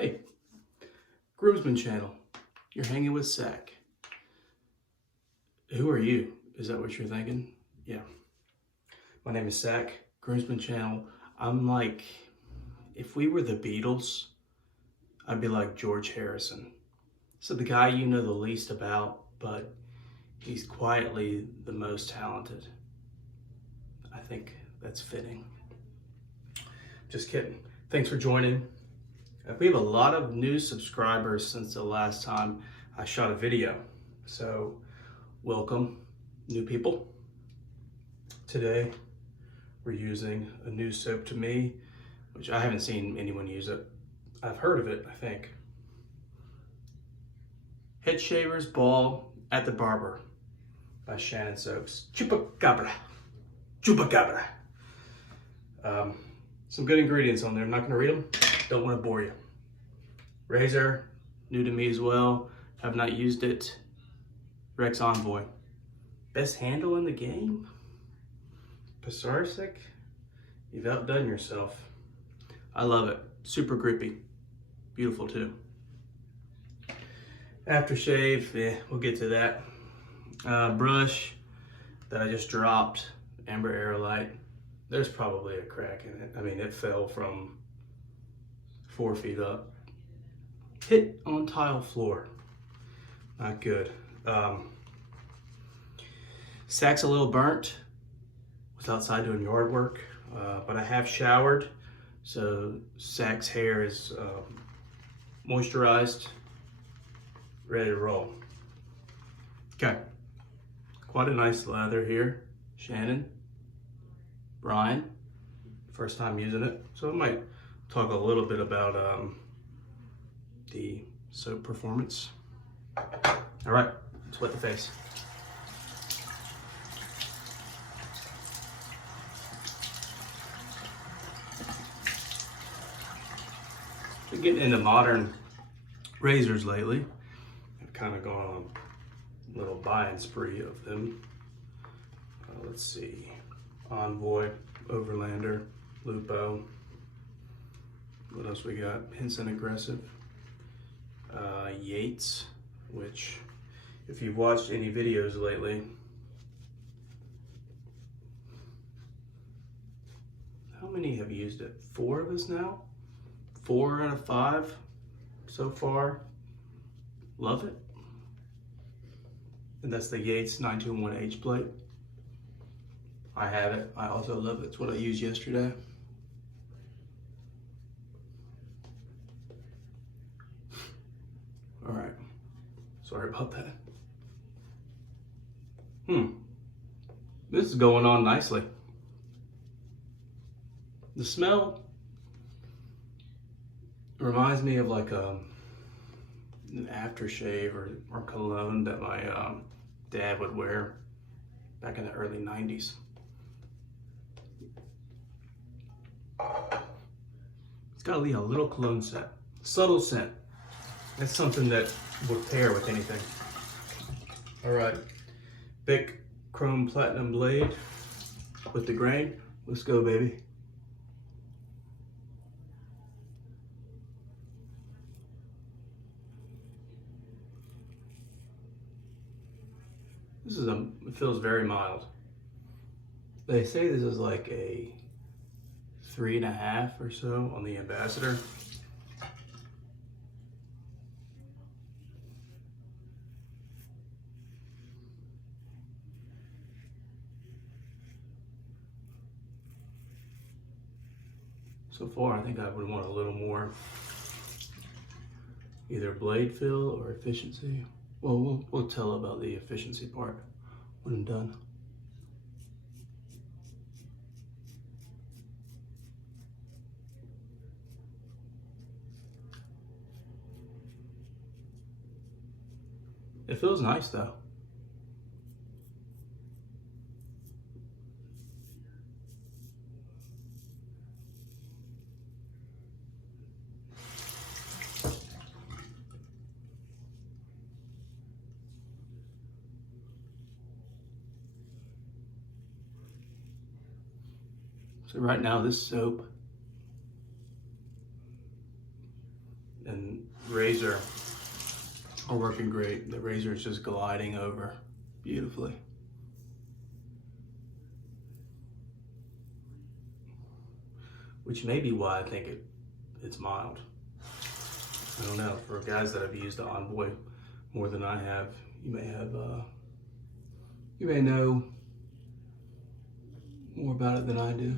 Hey, GroomsMen channel. You're hanging with Sacc. Who are you? Is that what you're thinking? Yeah. My name is Sacc, GroomsMen channel. I'm like, if we were the Beatles, I'd be like George Harrison. So the guy you know the least about, but he's quietly the most talented. I think that's fitting. Just kidding. Thanks for joining. We have a lot of new subscribers since the last time I shot a video. So welcome, new people. Today we're using a new soap to me, which I haven't seen anyone use it. I've heard of it, I think. Headshavers Ball at the Barber by Shannons Soaps. Chupacabra. Chupacabra. Some good ingredients on there. I'm not going to read them. Don't want to bore you. Razor, new to me as well. Have not used it. Rex Envoy. Best handle in the game? Sacc? You've outdone yourself. I love it. Super grippy. Beautiful too. Aftershave, we'll get to that. Brush that I just dropped. Amber Aerolite. There's probably a crack in it. I mean, it fell from 4 feet up. Hit on tile floor. Not good. Sacc's a little burnt. Was outside doing yard work, but I have showered, so Sacc's hair is moisturized, ready to roll. Okay, quite a nice lather here. Shannon, Brian, first time using it, so I might talk a little bit about the soap performance. All right, let's wet the face. Been getting into modern razors lately. I've kind of gone on a little buying spree of them. Let's see, Envoy, Overlander, Lupo. What else we got? Hinson Aggressive. Yates, which if you've watched any videos lately, how many have used it? 4 of us now? 4 out of 5 so far. Love it. And that's the Yates 921H plate. I have it. I also love it. It's what I used yesterday. All right. Sorry about that. This is going on nicely. The smell reminds me of like an aftershave or cologne that my dad would wear back in the early 90s. It's got a little cologne scent, subtle scent. That's something that would pair with anything. All right, Bic Chrome Platinum Blade with the grain. Let's go, baby. It feels very mild. They say this is like a 3.5 or so on the Ambassador. So far, I think I would want a little more, either blade fill or efficiency. Well, we'll tell about the efficiency part when I'm done. It feels nice though. So right now this soap and razor are working great. The razor is just gliding over beautifully. Which may be why I think it's mild. I don't know. For guys that have used the Envoy more than I have, you may know more about it than I do.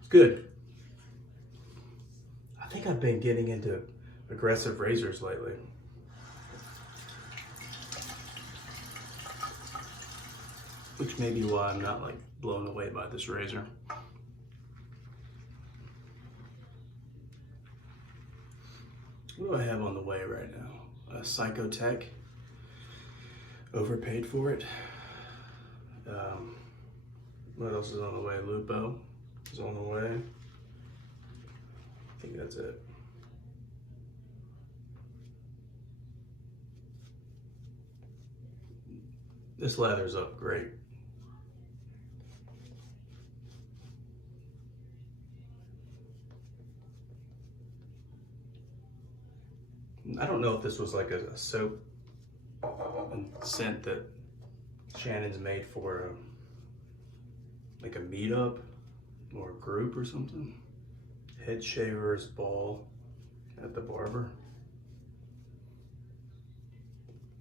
It's good. I think I've been getting into aggressive razors lately. Which may be why I'm not like blown away by this razor. What do I have on the way right now? A Sacc. Overpaid for it. What else is on the way? Lupo is on the way. I think that's it. This lathers up great. I don't know if this was like a soap and scent that Shannons made for like a meetup or a group or something. Headshavers ball at the barber.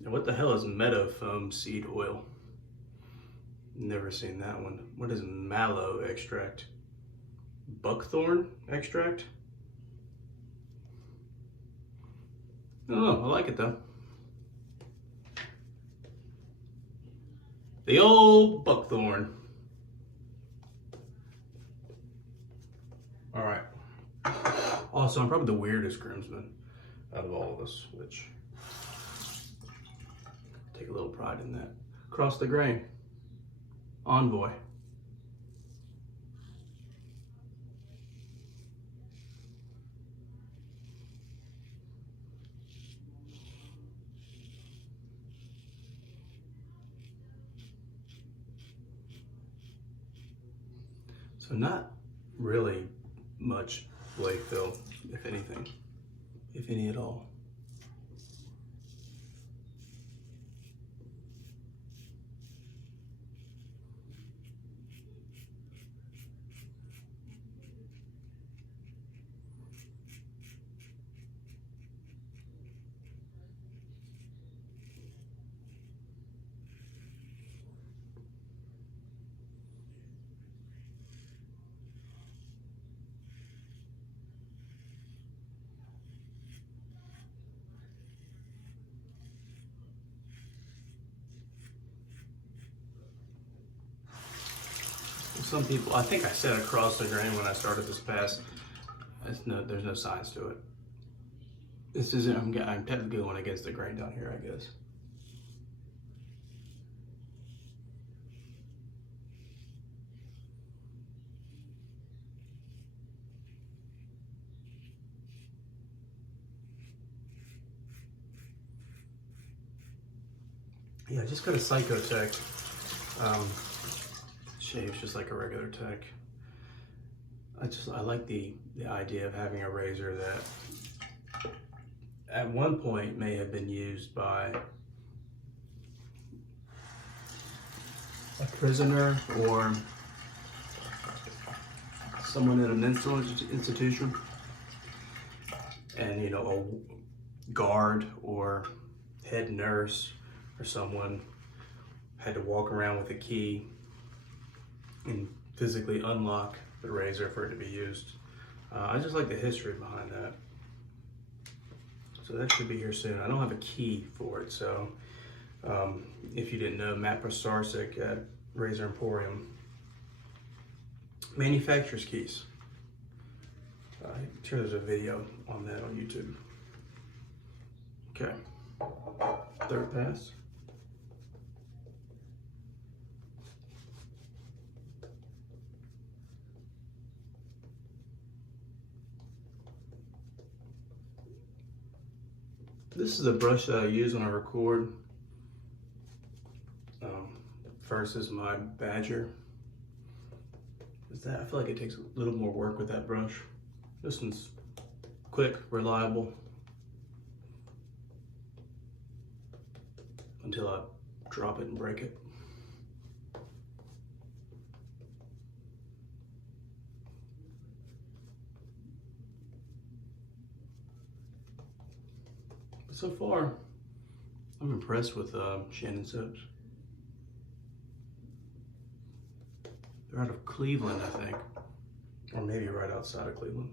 And what the hell is meadow foam seed oil? Never seen that one. What is mallow extract? Buckthorn extract? I don't know, I like it though. The old buckthorn. All right. Also, I'm probably the weirdest groomsman out of all of us, which I take a little pride in that. Across the grain. Envoy. So not really much blade fill, if anything, if any at all. Some people, I think I said across the grain when I started this pass. There's no science to it. This isn't, I'm technically going against the grain down here, I guess. Yeah, I just got a Psycho Tech. Shaves just like a regular tech. I like the idea of having a razor that at one point may have been used by a prisoner or someone in a mental institution, and a guard or head nurse or someone had to walk around with a key and physically unlock the razor for it to be used. I just like the history behind that. So that should be here soon. I don't have a key for it, so if you didn't know, Matt Sacc at Razor Emporium manufactures keys. I'm sure there's a video on that on YouTube. Okay, third pass. This is a brush that I use when I record. versus my Badger. I feel like it takes a little more work with that brush. This one's quick, reliable, until I drop it and break it. But so far, I'm impressed with Shannons soaps. They're out of Cleveland, I think, or maybe right outside of Cleveland.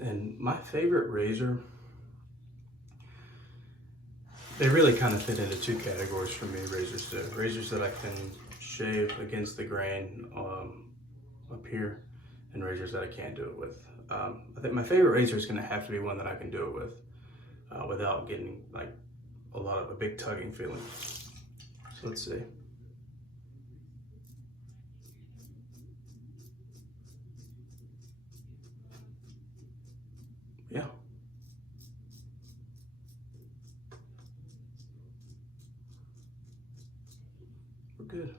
And my favorite razor, they really kind of fit into two categories for me, razors do. Razors that I can shave against the grain up here, and razors that I can't do it with. I think my favorite razor is gonna have to be one that I can do it with without getting like a big tugging feeling. So let's see. Yeah. We're good.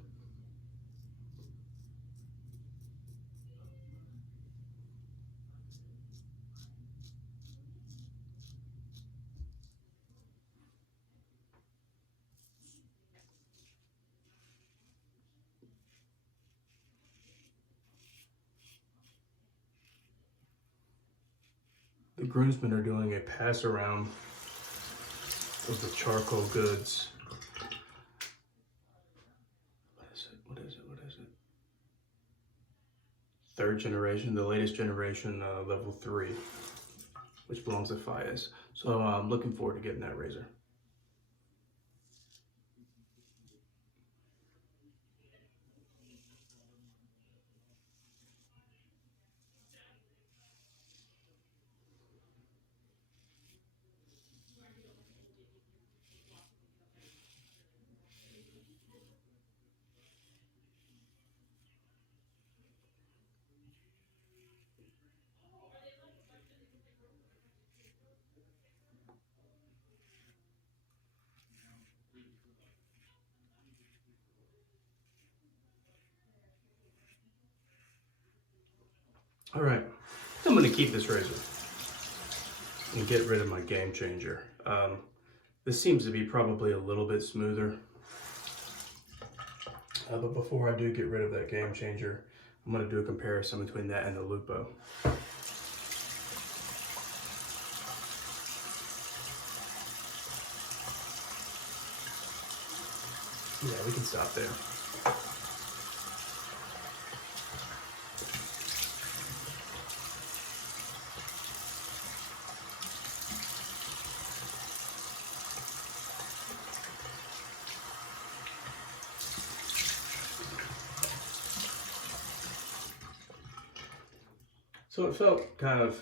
The groomsmen are doing a pass around of the charcoal goods. What is it? Third generation, the latest generation, level 3, which belongs to Fias. So I'm looking forward to getting that razor. All right, I'm gonna keep this razor and get rid of my game changer. This seems to be probably a little bit smoother. But before I do get rid of that game changer, I'm gonna do a comparison between that and the Lupo. Yeah, we can stop there. So it felt kind of,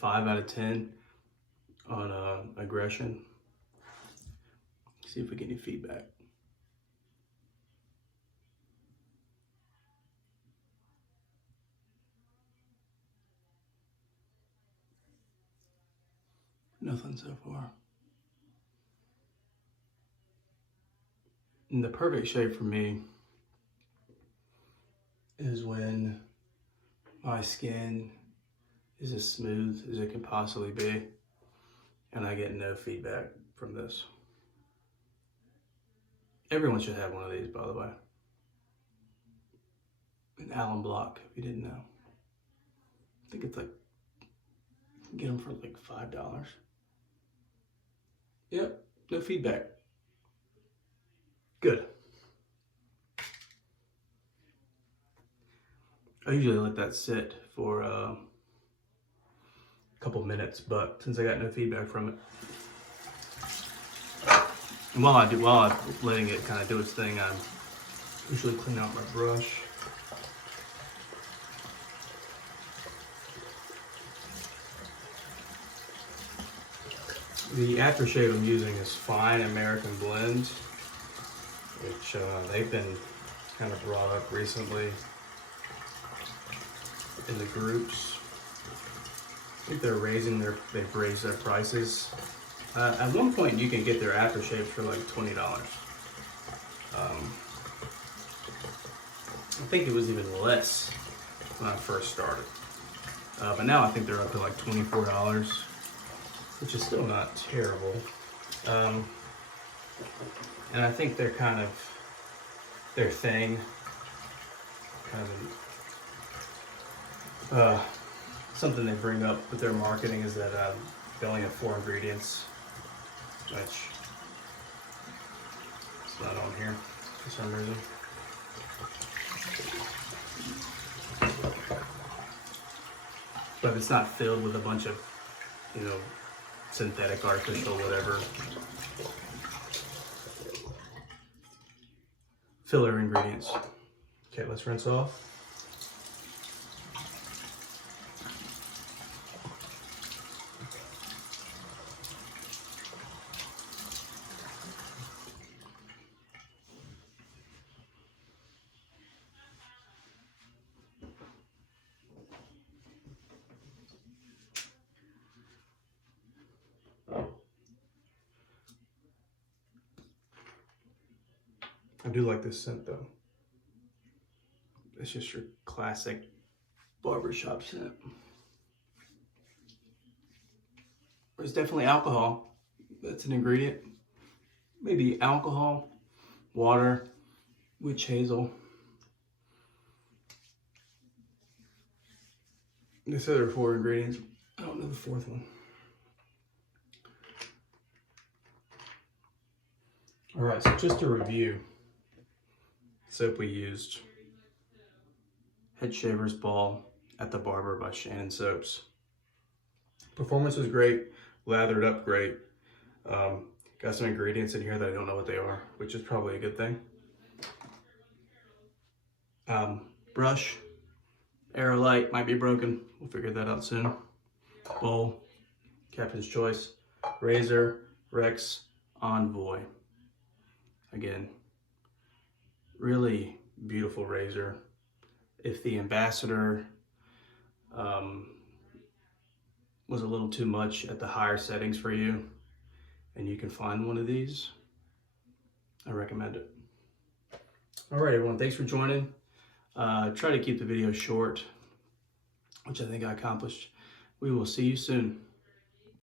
5 out of 10 on aggression. See if we get any feedback. Nothing so far. And the perfect shape for me is when my skin is as smooth as it can possibly be and I get no feedback from this. Everyone should have one of these, by the way. An Allen block, if you didn't know. I think it's like, you can get them for like $5. Yep, no feedback. Good. I usually let that sit for a couple minutes, but since I got no feedback from it, and while I'm letting it kind of do its thing, I usually clean out my brush. The aftershave I'm using is Fine American Blend, which they've been kind of brought up recently in the groups. I think they've raised their prices. At one point you can get their aftershaves for like $20. I think it was even less when I first started. But now I think they're up to like $24, which is still not terrible. And I think they're kind of their thing. Kind of something they bring up with their marketing is that they only have 4 ingredients, which is not on here for some reason. But it's not filled with a bunch of, you know, synthetic, artificial, whatever filler ingredients. Okay, let's rinse off. I do like this scent though. It's just your classic barbershop scent. There's definitely alcohol. That's an ingredient. Maybe alcohol, water, witch hazel. They said there are 4 ingredients. I don't know the 4th one. All right, so just to review, soap we used, Headshavers Ball at the Barber by Shannons Soaps. Performance was great, lathered up great. Got some ingredients in here that I don't know what they are, which is probably a good thing. Brush, Aerolite might be broken. We'll figure that out soon. Bowl, Captain's Choice. Razor, Rex Envoy. Again, really beautiful razor. If the ambassador was a little too much at the higher settings for you, and you can find one of these, I recommend it. All right, everyone, thanks for joining. Try to keep the video short, which I think I accomplished. We will see you soon.